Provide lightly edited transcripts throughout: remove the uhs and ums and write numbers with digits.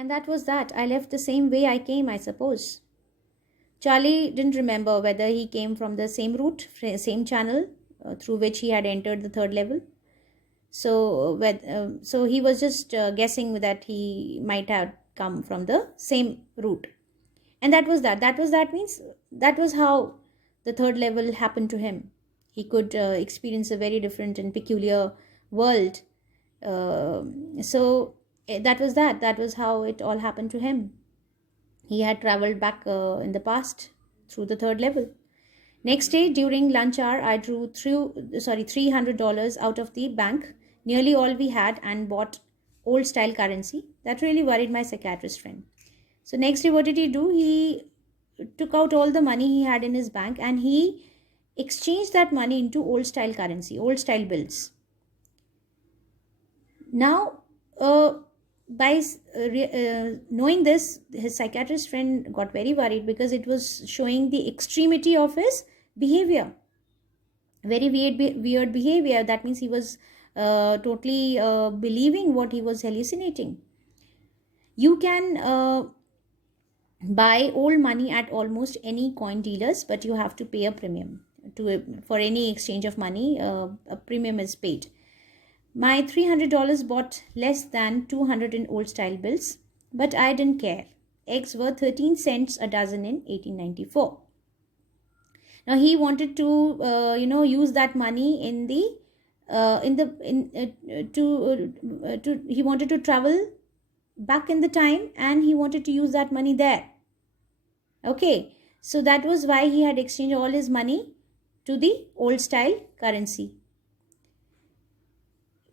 And that was that. I left the same way I came, I suppose. Charlie didn't remember whether he came from the same route, same channel through which he had entered the third level. So he was just guessing that he might have come from the same route. And that was that. That means that was how the third level happened to him. He could experience a very different and peculiar world. That was that. That was how it all happened to him. He had traveled back in the past through the third level. Next day, during lunch hour, I drew $300 out of the bank, nearly all we had, and bought old style currency. That really worried my psychiatrist friend. So next day, what did he do? He took out all the money he had in his bank and he exchanged that money into old style currency, old style bills. Now, by knowing this, his psychiatrist friend got very worried because it was showing the extremity of his behavior. Very weird behavior. That means he was totally believing what he was hallucinating. You can buy old money at almost any coin dealers, but you have to pay a premium. For any exchange of money, a premium is paid. My $300 bought less than 200 in old style bills, but I didn't care. Eggs were 13 cents a dozen in 1894. Now he wanted to use that money he wanted to travel back in the time, and he wanted to use that money there. Okay, so that was why he had exchanged all his money to the old style currency.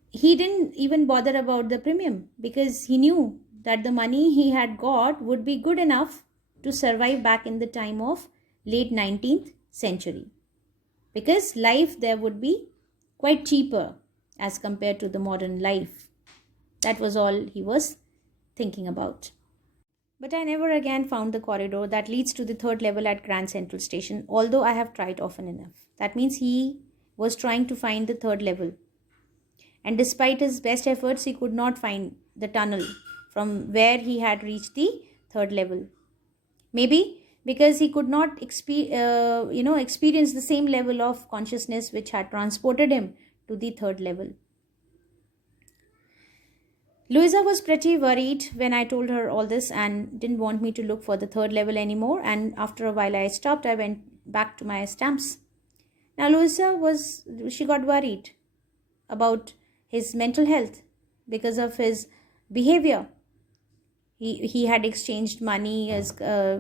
He didn't even bother about the premium because he knew that the money he had got would be good enough to survive back in the time of late 19th century, because life there would be quite cheaper as compared to the modern life. That was all he was thinking about. But I never again found the corridor that leads to the third level at Grand Central Station, although I have tried often enough. That means he was trying to find the third level. And despite his best efforts, he could not find the tunnel from where he had reached the third level. Maybe because he could not experience the same level of consciousness which had transported him to the third level. Louisa was pretty worried when I told her all this and didn't want me to look for the third level anymore. And after a while I stopped. I went back to my stamps. Now she got worried about his mental health because of his behavior. He had exchanged money as all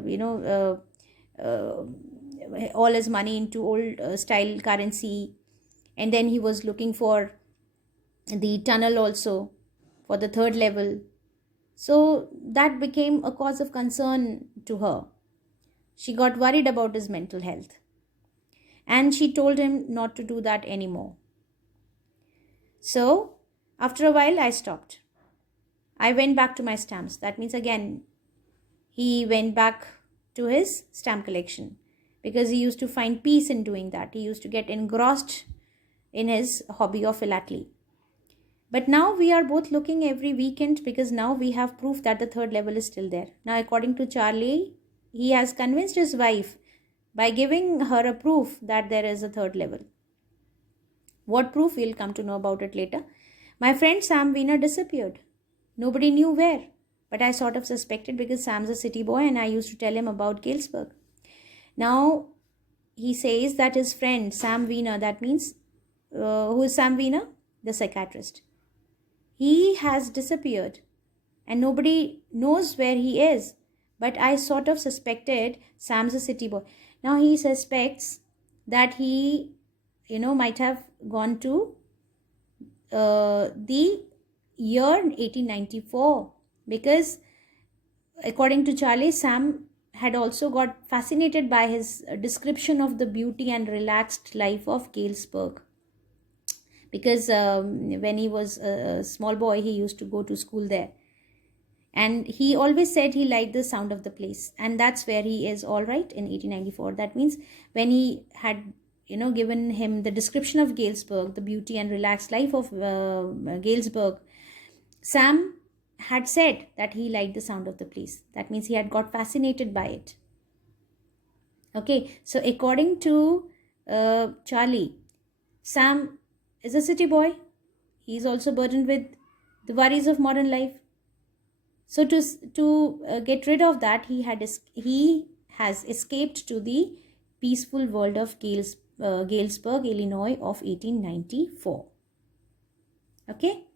his money into old style currency, and then he was looking for the tunnel also for the third level. So that became a cause of concern to her. She got worried about his mental health, and she told him not to do that anymore. So after a while I stopped. I went back to my stamps. That means again he went back to his stamp collection because he used to find peace in doing that. He used to get engrossed in his hobby of philately. But now we are both looking every weekend because now we have proof that the third level is still there. Now according to Charlie, he has convinced his wife by giving her a proof that there is a third level. What proof? We'll come to know about it later. My friend Sam Wiener disappeared. Nobody knew where, but I sort of suspected because Sam's a city boy and I used to tell him about Galesburg. Now he says that his friend Sam Wiener, that means who is Sam Wiener? The psychiatrist. He has disappeared and nobody knows where he is, but I sort of suspected Sam's a city boy. Now he suspects that he might have gone to the year 1894, because according to Charlie, Sam had also got fascinated by his description of the beauty and relaxed life of Galesburg, because when he was a small boy he used to go to school there, and he always said he liked the sound of the place, and that's where he is all right in 1894. That means when he had given him the description of Galesburg, the beauty and relaxed life of Galesburg, Sam had said that he liked the sound of the police. That means he had got fascinated by it. Okay, so according to Charlie, Sam is a city boy. He is also burdened with the worries of modern life. So to get rid of that, he has escaped to the peaceful world of Galesburg, Illinois of 1894. Okay.